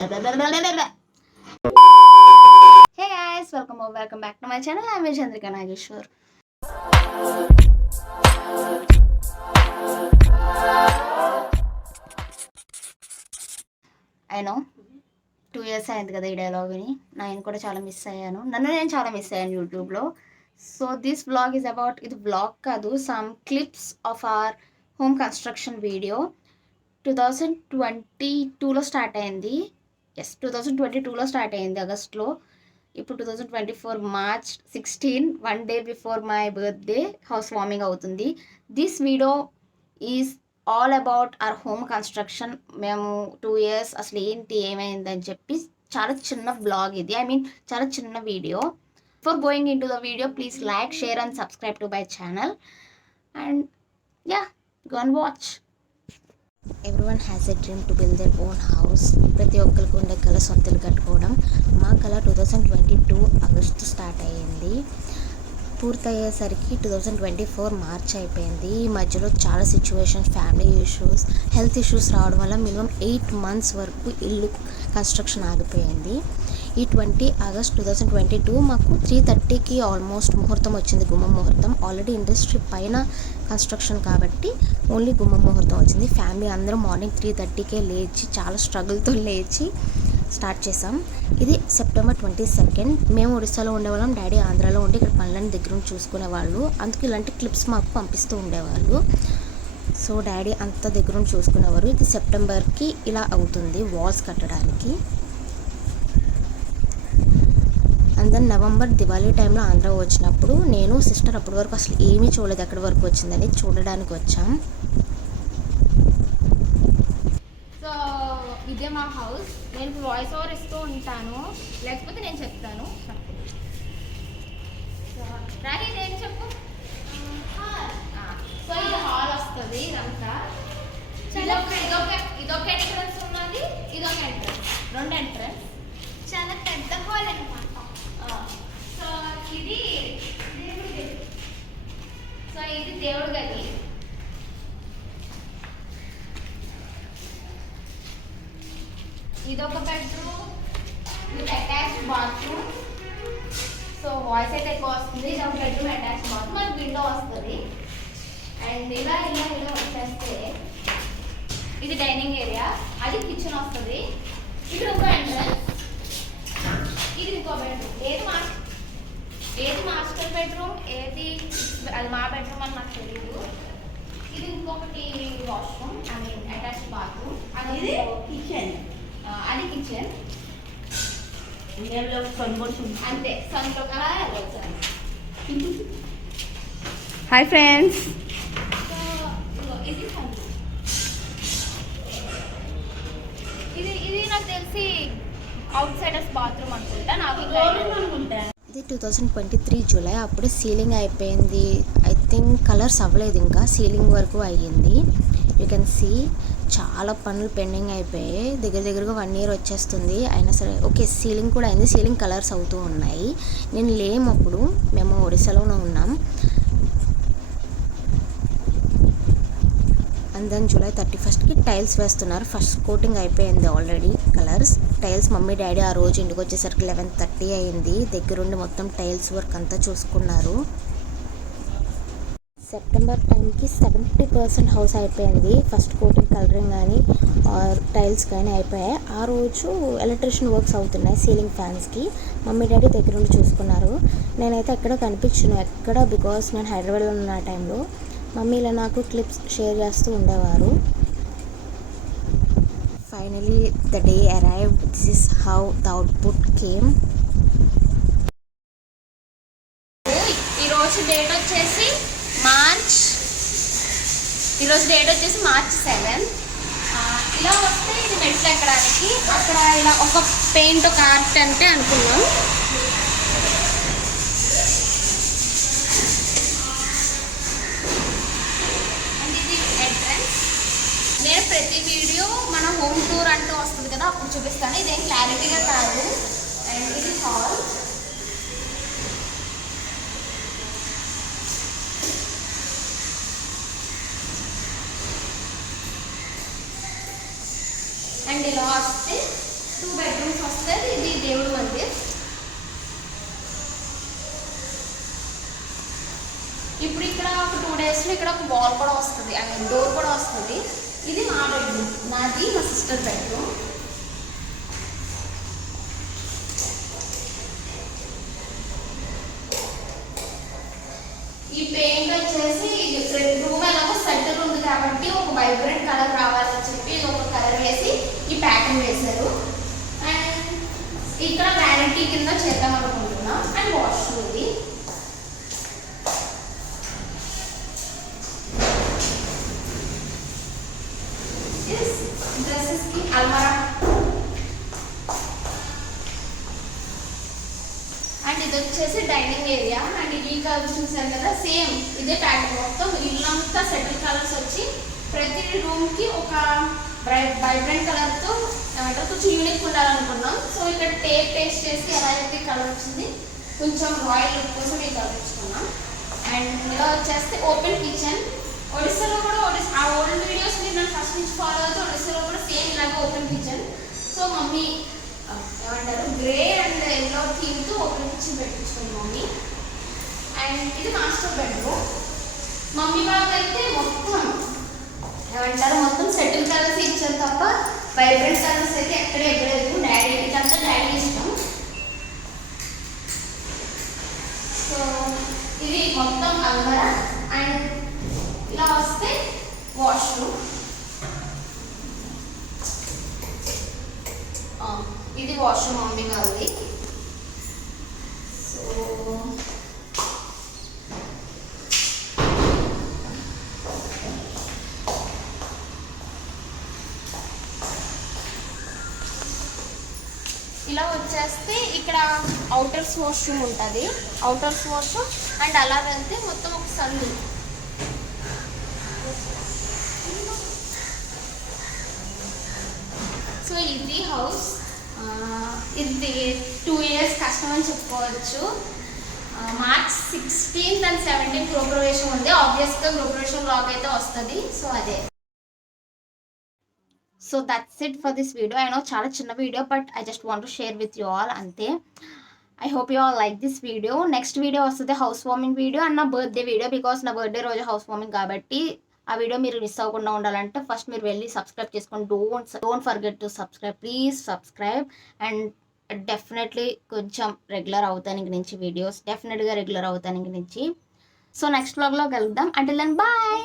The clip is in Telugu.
Hey guys, welcome back to my channel. I'm Chandrika Nageshwar. I know 2 years అయింది కదా ఈ డైలాగ్ని. నేను కూడా చాలా మిస్ అయ్యాను. నేను చాలా మిస్ అయ్యాను యూట్యూబ్లో. So this vlog is about, ఇది వ్లాగ్ కాదు, some clips of our home construction video. 2022లో స్టార్ట్ అయింది. 2022లో స్టార్ట్ అయింది ఆగస్ట్లో. ఇప్పుడు 2024 March 16, 1 day before my birthday house warming అవుతుంది. This video is all about our home construction. మేము 2 years అసలు ఏంటి ఏమైందని చెప్పి చాలా చిన్న బ్లాగ్ ఇది. చాలా చిన్న video. Before going in to the video, please like, share and subscribe to my channel. And yeah, go and watch. Everyone has a dream to build their own house. ప్రతి ఒక్కరికి ఉండే కళ సొంతలు కట్టుకోవడం. మా కళ 2022 ఆగస్టు స్టార్ట్ అయ్యింది. పూర్తయ్యేసరికి 2024 మార్చ్ అయిపోయింది. ఈ మధ్యలో చాలా situations, family issues, health issues రావడం వల్ల మినిమం 8 months వరకు ఇల్లు కన్స్ట్రక్షన్ ఆగిపోయింది. ఈ 20 ఆగస్ట్ 2022 మాకు 3:30కి ఆల్మోస్ట్ ముహూర్తం వచ్చింది, గుమ్మ ముహూర్తం. ఆల్రెడీ ఇండస్ట్రీ పైన కన్స్ట్రక్షన్ కాబట్టి ఓన్లీ గుమ్మ ముహూర్తం వచ్చింది. ఫ్యామిలీ అందరూ మార్నింగ్ 3:30కే లేచి, చాలా స్ట్రగుల్తో లేచి స్టార్ట్ చేసాం. ఇది సెప్టెంబర్ 22. మేము ఒడిస్సాలో ఉండేవాళ్ళం, డాడీ ఆంధ్రాలో ఉండి ఇక్కడ పనులన్నీ దగ్గర నుంచి చూసుకునేవాళ్ళు. అందుకు ఇలాంటి క్లిప్స్ మాకు పంపిస్తూ ఉండేవాళ్ళు. సో డాడీ అంత దగ్గర నుంచి చూసుకునేవారు. ఇది సెప్టెంబర్కి ఇలా అవుతుంది వాల్స్ కట్టడానికి. అండ్ దెన్ నవంబర్ దివాళీ టైంలో ఆంధ్ర వచ్చినప్పుడు నేను సిస్టర్ అప్పటి వరకు అసలు ఏమీ చూడలేదు, ఎక్కడి వరకు వచ్చిందని చూడడానికి వచ్చాం. సో ఇదే మా హౌస్. నేను వాయిస్ ఓవర్ ఇస్తూ ఉంటాను, లేకపోతే నేను చెప్తాను. రాహి నేను చెప్పు. సో ఇది హాల్ వస్తుంది. ఇదంతా ఇదొక ఎంట్రన్స్ ఉన్నది, ఇదొక ఎంట్రన్స్, 2 ఎంట్రన్స్. చాలా పెద్ద హాల్ అనమాట. సో ఇది దేవుడి గది. సో ఇది దేవుడి గది. ఇదొక bedroom with attached bathroom. So voice అయితే ఎక్కువ వస్తుంది. ఇది ఒక బెడ్రూమ్, అటాచ్డ్ బాత్రూమ్, మనకి విండో వస్తుంది. అండ్ ఇలా వచ్చేస్తే ఇది డైనింగ్ ఏరియా, అది కిచెన్ వస్తుంది. ఇది ఒక ఎంట్రన్స్, ఇది ఇంకో బెడ్రూమ్. ఏది మాస్టర్ బెడ్రూమ్, ఏది అది మా బెడ్రూమ్ అని నాకు తెలియదు. ఇది ఇంకొకటి వాష్రూమ్, అటాచ్డ్ బాత్రూమ్. అది కిచెన్, అది కిచెన్. అంతే, సొంత అలా వెళ్ళొచ్చు. Hi friends. ఇది ఇది నాకు తెలిసి అవుట్ సైడర్స్ బాత్రూమ్ అనుకుంటా, నాకు అనుకుంటా. ఇది 2023 జూలై. అప్పుడే సీలింగ్ అయిపోయింది. ఐ థింక్ కలర్స్ అవ్వలేదు, ఇంకా సీలింగ్ వరకు అయ్యింది. యూ కెన్ సీ చాలా పనులు పెండింగ్ అయిపోయాయి. దగ్గరగా 1 year వచ్చేస్తుంది. అయినా సరే ఓకే, సీలింగ్ కూడా అయింది. సీలింగ్ కలర్స్ అవుతూ ఉన్నాయి. నేను లేమప్పుడు, మేము ఒడిస్సాలోనే ఉన్నాం. అండ్ దెన్ జూలై 31కి టైల్స్ వేస్తున్నారు. ఫస్ట్ కోటింగ్ అయిపోయింది already, colours. Tiles mummy daddy ఆ రోజు ఇంటికి వచ్చేసరికి 11:30 అయింది. దగ్గరుండి మొత్తం టైల్స్ వర్క్ అంతా చూసుకున్నారు. సెప్టెంబర్ టైంకి 70% హౌస్ అయిపోయింది. ఫస్ట్ కోటింగ్, కలరింగ్ కానీ టైల్స్ కానీ అయిపోయాయి. ఆ రోజు ఎలక్ట్రిషియన్ వర్క్స్ అవుతున్నాయి సీలింగ్ ఫ్యాన్స్కి. మమ్మీ డాడీ దగ్గరుండి చూసుకున్నారు. నేనైతే ఎక్కడ కనిపించను, బికాస్ నేను హైదరాబాద్లో ఉన్న ఆ టైంలో. మమ్మీ ఇలా నాకు క్లిప్స్ షేర్ చేస్తూ ఉండేవారు. Finally the day arrived. This is how the output came. ఈరోజు డేట్ వచ్చేసి మార్చ్ 7. ఇలా వస్తే ఇది మెట్లు ఎక్కడానికి, అక్కడ ఇలా ఒక పెయింట్, ఒక ఆర్ట్ అంటే అనుకున్నాం. నేను ప్రతి వీడియో మన హోమ్ టూర్ అంటూ వస్తుంది కదా, అప్పుడు చూపిస్తాను. ఇదేం క్లారిటీగా కాదు. అండ్ ఇది హాల్. అండ్ ఇలా వస్తే 2 ప్లేస్లో ఇక్కడ ఒక వాల్ కూడా వస్తుంది, ఐ మీన్ డోర్ కూడా వస్తుంది. ఇది నా బెడ్రూమ్, నాది మా సిస్టర్ బెడ్రూమ్. ఈ పెయింట్ వచ్చేసి రూమ్ ఎలాగో సెంటర్ ఉంది కాబట్టి ఒక వైబ్రెంట్ కలర్ రావాలని చెప్పి ఒక కలర్ వేసి ఈ ప్యాటర్న్ వేశారు. అండ్ ఇక్కడ వ్యానిటీ కింద చేద్దాం అనుకుంటున్నా. అండ్ వాష్రూమ్ ఇది. డ్రెస్సెస్కి అల్మారా. అండ్ ఇది వచ్చేసి డైనింగ్ ఏరియా. అండ్ ఇది కలర్ చూసారు కదా, సేమ్ ఇదే ప్యాటర్న్. మొత్తం ఇల్లంతా సెటిల్ కలర్స్ వచ్చి ప్రతి రూమ్కి ఒక వైబ్రెంట్ కలర్తో ఏమంటారు కొంచెం యూనిక్ ఉండాలనుకున్నాం. సో ఇక్కడ టేప్ పేస్ట్ చేసి ఎలా అయితే కలర్ వచ్చింది, కొంచెం రాయల్ లుక్ కోసం ఈ కలర్ ఇచ్చుకున్నాం. అండ్ ఇలా వచ్చేస్తే ఓపెన్ కిచెన్. ఒడిస్సాలో కూడా ఆ ఓల్డ్ వీడియోస్ మీరు నన్ను ఫస్ట్ నుంచి ఫాలో అవుతూ ఒడిస్సాలో కూడా సేమ్ ఇలాగే ఓపెన్ కిచెన్. సో మమ్మీ ఏమంటారు గ్రే అండ్ ఎల్లో థీమ్తో ఓపెన్ కిచెన్ పెట్టించుకుంది మమ్మీ. అండ్ ఇది మాస్టర్ బెడ్రూమ్. మమ్మీ వాళ్ళు అయితే మొత్తం ఏమంటారు మొత్తం సెటిల్ కలర్స్ ఇచ్చారు తప్ప వైబ్రెంట్ కలర్స్ అయితే ఎక్కడ ఇవ్వలేదు. డాడీ ఇదంతా డాడీ ఇష్టం. సో ఇది మొత్తం అల్మరా. అండ్ ఇలా వస్తే వాష్రూమ్. ఇది వాష్రూమ్ మమ్మీ వాళ్ళది. సో ఇలా వచ్చేస్తే ఇక్కడ అవుటర్స్ వాష్రూమ్ ఉంటుంది, అవుటర్స్ వాష్రూమ్. అండ్ అలా వెళ్తే మొత్తం ఒక సందు. సో ఇది హౌస్. ఇది 2 years కష్టం అని చెప్పుకోవచ్చు. March 16th and 17th గృహప్రవేశం ఉంది. ఆబ్వియస్గా గృహప్రవేశం బ్లాగ్ అయితే వస్తుంది. సో అదే. So that's it for this video. I know చాలా చిన్న video, but I just want to share with you all అంతే. I hope you all like this video. Next video వస్తుంది హౌస్ వార్మింగ్ వీడియో అండ్ నా బర్త్డే వీడియో. బికాస్ నా బర్త్డే రోజు హౌస్ వార్మింగ్ కాబట్టి ఆ వీడియో మీరు మిస్ అవ్వకుండా ఉండాలంటే ఫస్ట్ మీరు వెళ్ళి సబ్స్క్రైబ్ చేసుకోండి. Don't forget to subscribe. Please subscribe. And definitely కొంచెం రెగ్యులర్ అవుతాను ఇంక నుంచి వీడియోస్. డెఫినెట్గా రెగ్యులర్ అవుతాను ఇంక నుంచి. సో నెక్స్ట్ వ్లాగ్లో కలుద్దాం. Until then bye.